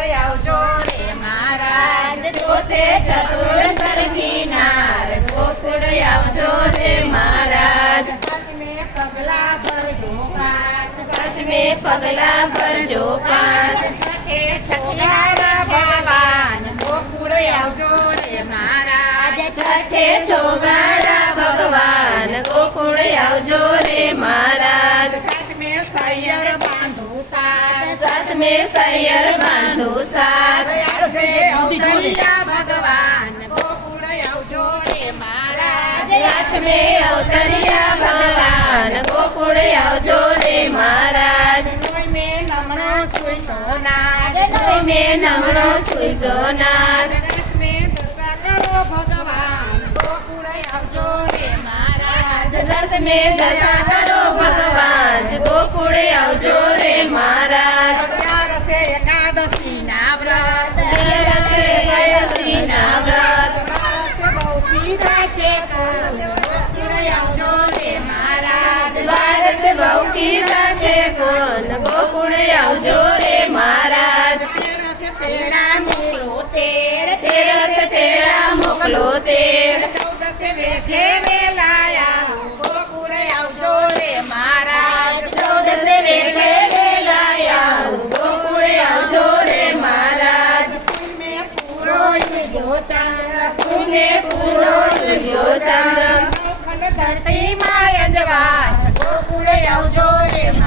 આવજો. રે મહારાજ જોતે ચતુર સરખી નાર ગોકુળ આવજો રે મહારાજ. મે પગલા ભરજો પાંચ. પાંચમે પગલા ભરજો પાંચ. છઠે છોગારા ભગવાન ગોકુળ આવજો રે મહારાજ. છઠે છોગારા ભગવાન ગોકુળ આવજો રે મહારાજ સાતમે સૈયર બાંધો અવતરિયા ભગવાન. ગોકુળ આવજો રે મહારાજ. આઠમે અવતરિયા ભગવાન. ગોકુળ આવજો રે મહારાજ. નોયમે નમણો સુઈતો નાદ મે નમણો દશા કરો ભગવાન. ગોકુળ આવજો રે મહારાજ. દસમે દશા કરો ભગવાન. ગોકુળ આવજો એકાદશી ના વ્રત અગિયારસે એકાદશીના વ્રત કીધા છે કોણ ગોકુળ આવજો રે મહારાજ તેરસે તેડા મોકલો તેર તેરસ તેડા મોકલો તેર ગોકુળ આવજો રે